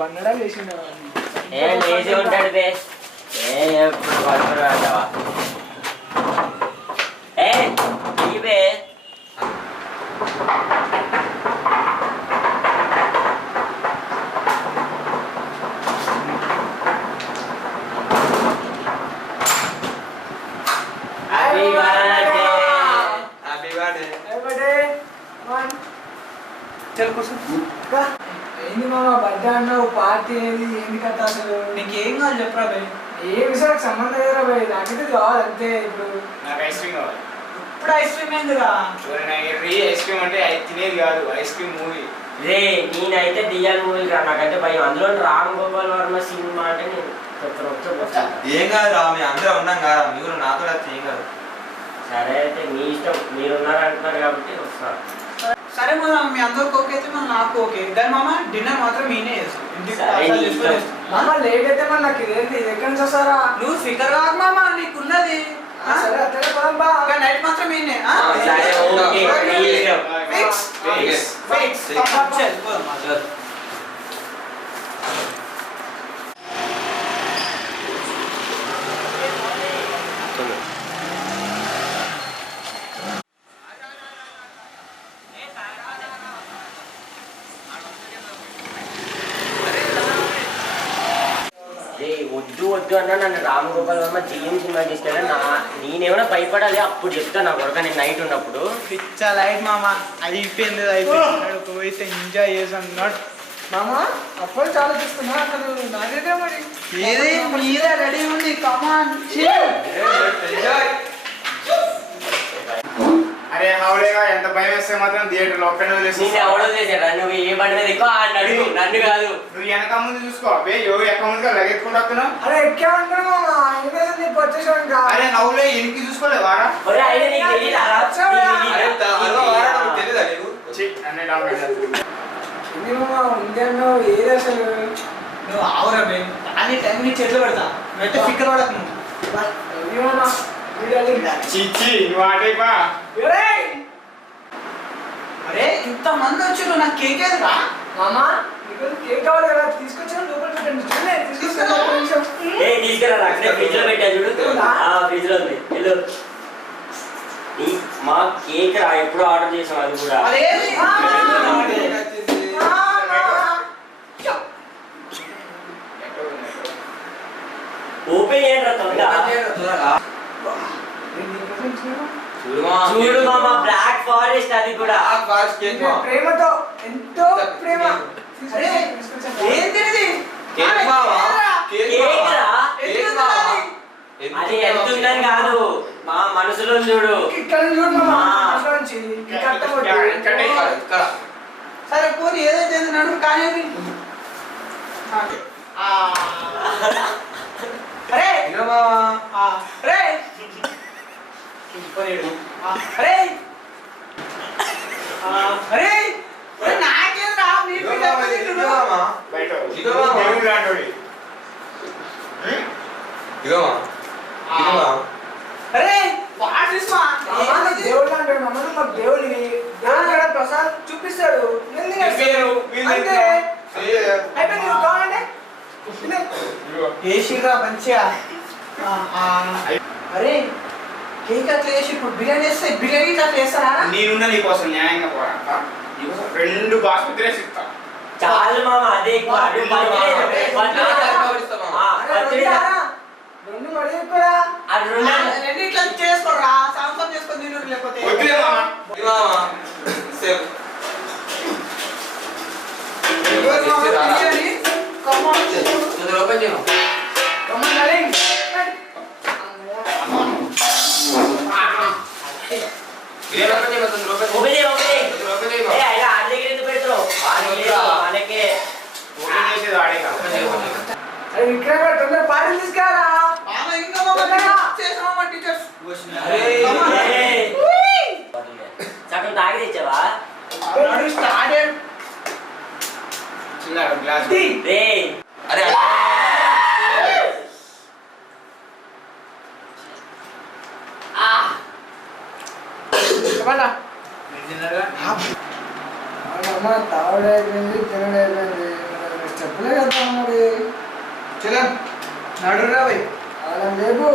వండడం వేసిండు ఏ లేచి ఉంటాడు బే ఎప్పుడు పడుకుని అంటావా ఏ బే ఏంది మామ బర్త్డే అన్నావు పార్టీ ఏది ఏంది కథ అసలు నీకేం కావాలి చెప్పరా భయ్ ఏ విషయానికి సంబంధం లేదురా భయ్ నాకైతే కావాలి అంతే ఇప్పుడు నాకు ఐస్ క్రీమ్ కావాలి. ఇప్పుడు ఐస్ క్రీమ్ ఏందిరా ఐస్ క్రీమ్ అంటే తినేది కాదు, ఐస్ క్రీమ్ మూవీ. రే నేనైతే డిఆర్ మూవీకి రా నాకంటే భయం అందులో రామ్ గోపాల్ వర్మ సినిమా అంటే నేను ఏం కాదు రా మీ అందరూ ఉన్నాం కదా మీరు నాతో ఏం కాదు. సరే అయితే మీ ఇష్టం మీరున్నారు అంటున్నారు కాబట్టి వస్తారు సరే మనం మీ అందరికి ఓకే అయితే మనం నాకు ఓకే కానీ మామ డిన్నర్ మాత్రం నేనే చేస్తాం ఇంటికి సరే, పార్సల్ నీ చేసుకొని ఇష్టం. చేస్తాం. మామ లేట్ అయితే మరి నాకు ఇదేంటి ఎక్కడి నుంచి వస్తారా నువ్వు ఫికర్ కాదు మామ నీకున్నది సరే అట్లనే పదం బా నైట్ మాత్రం నేనే సరే ఓకే మీ ఇష్టం ఫిక్స్ Fix. ఫిక్స్ చల్ పోదాం వద్దు వద్దు అన్నా నన్ను రామ్ గోపాల్ వర్మ జిఎం సినిమా తీసుకెళ్ళా నేనేమైనా భయపడాలి అప్పుడు చెప్తా నా కొడుక నేను నైట్ ఉన్నప్పుడు పిచ్చా లైట్ మామ అయిపోయింది అయిపోయింది పోయితే ఎంజాయ్ చేసాం నాట్ మామ అప్పుడు చాలా చూస్తున్నా అసలు నాకైతే మరి ఏది మీద రెడీ ఉంది కమాన్ అరే హౌలేగా ఎంత భయం వేస్తే మాత్రం థియేటర్ లో ఒక్కడే వదిలేసి నేను ఎవడో చేశారా నువ్వు ఏ బండి మీద ఎక్కువ అడుగు నన్ను కాదు నువ్వు వెనక ముందు చూసుకో అబ్బే ఎక్క ముందుగా లగెత్తుకుంటూ వస్తున్నావు. అరే ఎక్కేమనుకున్నా మామ ఏమైనా నీకు వచ్చేసాను ఇంకా అరే హౌలే ఎనికి చూసుకోలేదు వారా ఒరే అయినా నీకు తెలియదా? తెలియదా నీకు అన్నీ డౌన్ ఇది మామ ఉంది అన్నావు ఏది అసలు నువ్వు ఆవురా బే అన్ని టైం నీ చేతిలో పెడతా నువ్వు ఫికర్ పడకు నువ్వు ఇది మామ వీడాలి చిచ్చి నువ్వు ఆటేపా. అరే ఇంత మంది వచ్చారు నాకు కేక్ ఏదిరా మామ నీకు కేక్ కావాలి కదా తీసుకొచ్చాను లోపల పెట్టండి చూడండి తీసుకొచ్చాను ఒక్క నిమిషం ఏ తీసుకురా అక్కడే ఫ్రిడ్జ్ లో పెట్టా చూడు ఫ్రిడ్జ్ లో ఉంది వెళ్ళు మా కేక్ రా ఎప్పుడు ఆర్డర్ చేసాం అది కూడా అదేది ఓపెన్ చేయండి రా త్వరగా చూడు మామ బ్లాక్ ఫారెస్ట్ అది కూడా ప్రేమతో ఎంతో ప్రేమ అరే ఏంటి ఇది కేక్ రా అది ఎంత ఉందని కాదు మా మనసులో చూడు ఇక్కడ చూడు మామ అట్లా నుంచి ఇక్కడ అర్థమవుతుంది సరే పోనీ ఏదైతే నడుము కానీ అరే అరే అరే అరే నాకేం రా బయట ఇదిగో మామ. దేవుడు లాంటోడి. అరే వాట్ ఇస్ మా దేవుడు అంటాడు మామ మాకు దేవుడివి దేవుడు కూడా ప్రసాద్ చూపిస్తాడు ఎందుకు అంతే అయిపోయింది నువ్వు కావాలంటే వేసిరా మంచిగా అరే కేక్ అట్లా వేసి ఇప్పుడు బిర్యానీ వేస్తే బిర్యానీ అట్లా వేస్తారా నేనున్న నీకోసం న్యాయంగా పోరా నీకోసం 2 బాస్మతి రైస్ ఇస్తా. చాలు మామ అదే ఎక్కువ అటు రెండు మడి ఎక్కువరా రెండిట్లా చేసుకోరా సాంసం చేసుకొని తినరు లేకపోతే వద్దులే మామ. బిర్యానీ కమాన్ కమ్మన్ డార్లింగ్ అయినా ఆడి దగ్గర ఎందుకు పెడతావు మనకే ఓపెన్ చేసేది ఆడేగా. అరే విక్రమ్ గారు తొందర పాటలు తీసుకురా చేసామా టీచర్స్ సగం తాగి తెచ్చావా స్టార్టెడ్ చిన్న గ్లాస్ రే అరే అమ్మ తావుడు అయిపోయింది, తినడు అయిపోయింది. స్టెప్లే కదా మరి. చలో నడురా పోయి. అలా లేపు.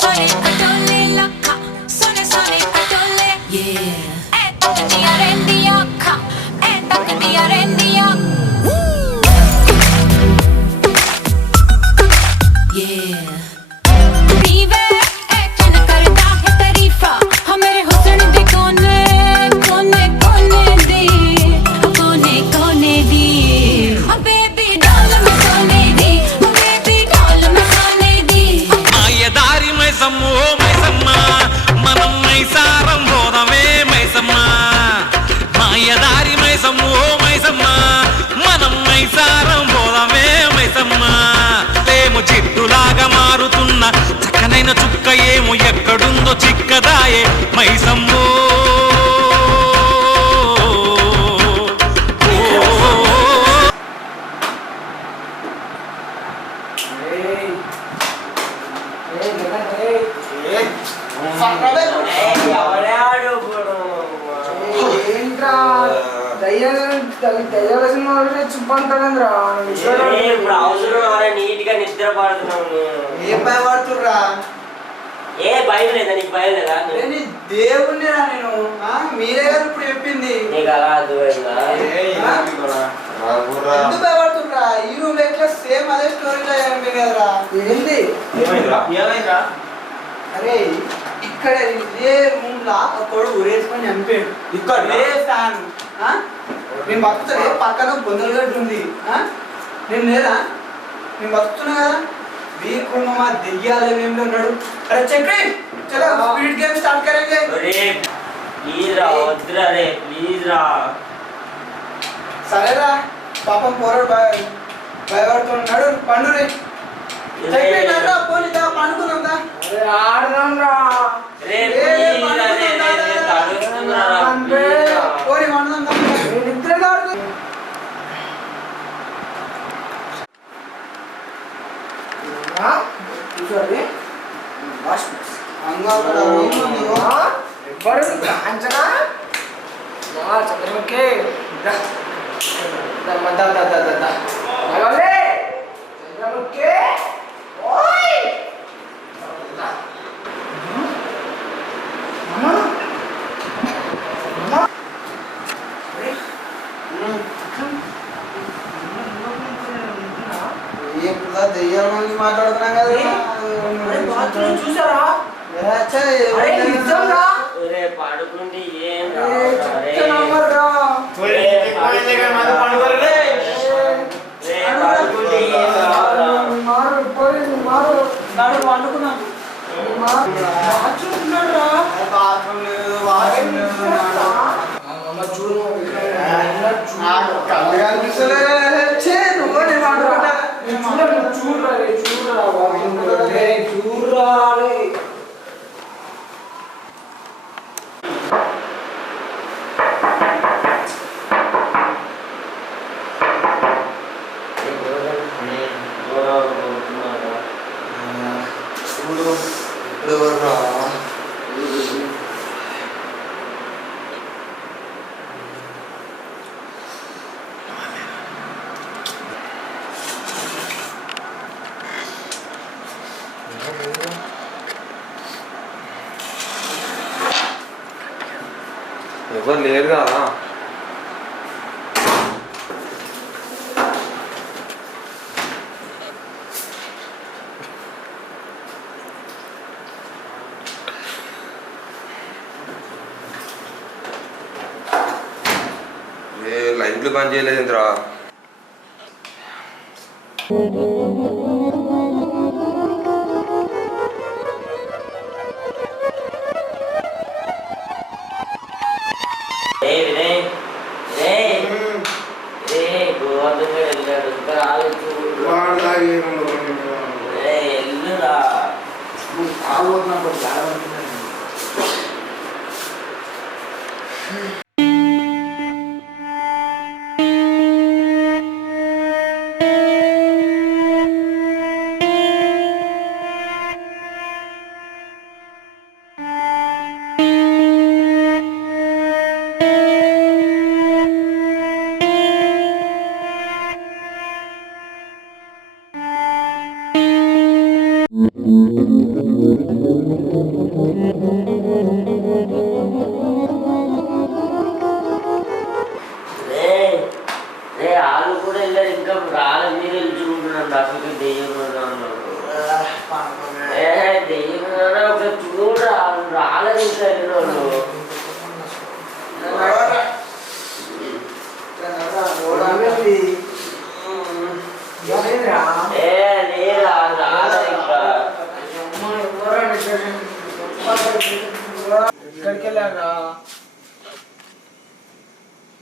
Sone atole lakha, sone atole, yeah. Tak diya rendiya kha, tak diya rendiya. Yeah. Dive action karta hai tarifa, ha mere husn de kone kone kone de, kone di. Oh baby doll mein sone di, oh baby doll mein sone di. మాయదారి మైసమ్మో మైసమ్మ మనం మైసారం పోదమే మైసమ్మ మాయదారి మైసమ్మో మైసమ్మ మనం మైసారం పోదమే మైసమ్మ ఏమో జిడ్డులాగా మారుతున్న చక్కనైన చుక్క ఏమో ఎక్కడుందో చిక్కదాయే మైసమ్మో ఏంట్రా దయ్యాల సినిమా చుప్పంటాడంద్రా. ఇప్పుడు అవసరం నీట్ గా నిద్ర పడుతున్నావు. ఏం భయపడుతుర్రా? ఏ భయం లేదా? నీకు భయం లేదా? నేను దేవుణ్ణి రా నేను. మీరే కదా ఇప్పుడు చెప్పింది. నీకు అలా అర్థమైందా? ఎందుకు భయపడుతుర్రా? ఈ రూమ్ ఎట్లా సేమ్ అదే స్టోరీ చదివాను కదరా. ఏంది? ఏమైందిరా? అరే ఇక్కడ ఇదే రూమ్ లా ఒకడు ఊరేసుకొని చనిపోయాడు. ఇక్కడ ఇదే ఫ్యాన్. నేను బతుకుతా పక్కన బొందలుగడ్డ ఉంది. నేను లేదా? నేను బతుకుతున్నా కదా. వీకు మా దెయ్యాలు ఏమేమి ఉన్నాడు. అరే చక్రి చలో స్పీడ్ గేమ్ స్టార్ట్ కరేంగే. ప్లీజ్ రా, వద్దురా రే, ప్లీజ్ రా. సరేరా పాపం పోరాడు భయపడుతున్నాడు. పండు రే చక్రి నర్రా పోనీ దా పండుకుందాం దా. ఆడదాం రా. రే ప్లీజ్ రా, రే తడుస్తున్నా రా, ప్లీజ్ రా. పోనీ పండుదాం దా. నిద్ర కాదు. చూడండి ఎవ్వరు కాంచనా చంద్రముఖి చంద్రముఖి ఓయ్ దెయ్యాల గురించి మాట్లాడుతున్నాం కదా. చూసారా? రే పడుకుంటే ఏం నాడు పండుకున్నాం. ఎవరు లేరు కదా. లైట్లు బంద్ చేయలేదు ఇంద్రా.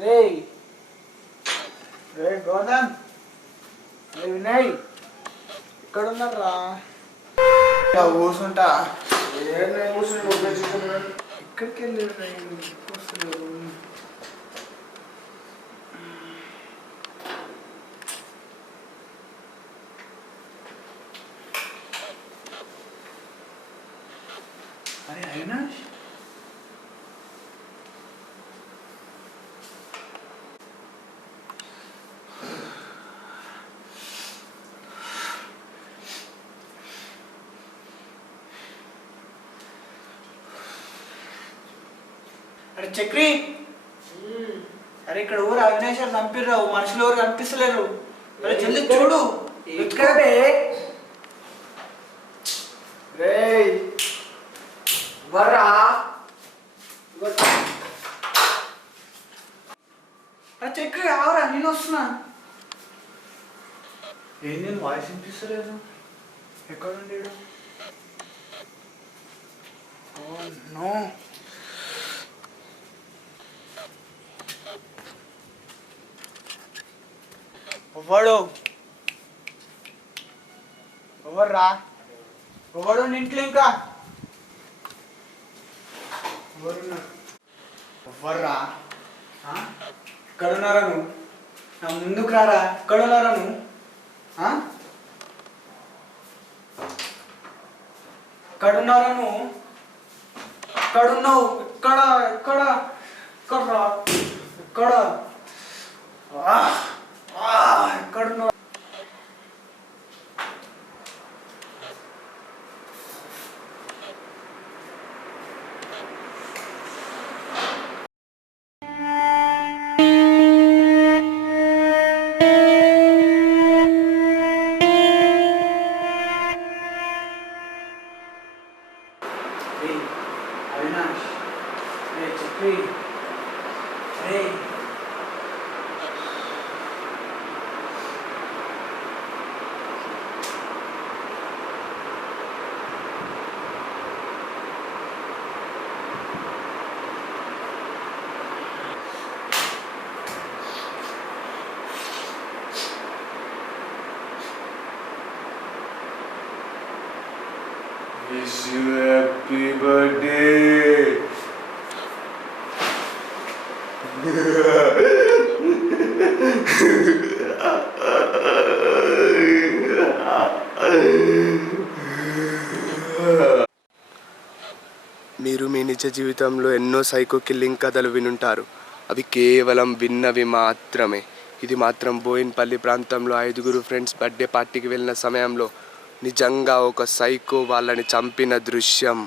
రేయ్ రే గోదాన్ రే వినయ్ ఇక్కడ ఉన్నారా? కూర్చుంటా. ఇక్కడికి వెళ్ళారు అరే అవినాష్, అరే చక్రి, అరే ఇక్కడ ఊరు అవినాష్ గారు చంపిర్రావు, మనుషులు ఎవరు కనిపిస్తలేరు. అరే జల్దీ చూడు. ఇక్కడే రేయ్ వర్రా అరే చక్రి ఆవరా, నేను వస్తున్నా. ఏం నేను వాయిస్ వినిపిస్తలేదు. ఎక్కడ ఉండేడు? నో, ఎవడు ఎవర్రా? ఎవడు ఇంట్లో? ఇంకా ఎవర్రా? ఎక్కడున్నారా నువ్వు? నా ముందుకు రారా. ఎక్కడున్నారా నువ్వు? ఎక్కడున్నారా నువ్వు? ఎక్కడున్నావు? ఎక్కడ ఎక్కడ ఎక్కడరా? ఎక్కడ ఎక్కడున్నావు? అవినాష్, రే చక్రి, రే Wish you happy birthday. మీరు మీ నిజ జీవితంలో ఎన్నో సైకో కిల్లింగ్ కథలు వినుంటారు. అవి కేవలం విన్నవి మాత్రమే. ఇది మాత్రం బోయిన్పల్లి ప్రాంతంలో 5 ఫ్రెండ్స్ బర్త్డే పార్టీకి వెళ్ళిన సమయంలో నిజంగా ఒక సైకో వాళ్ళని చంపిన దృశ్యం.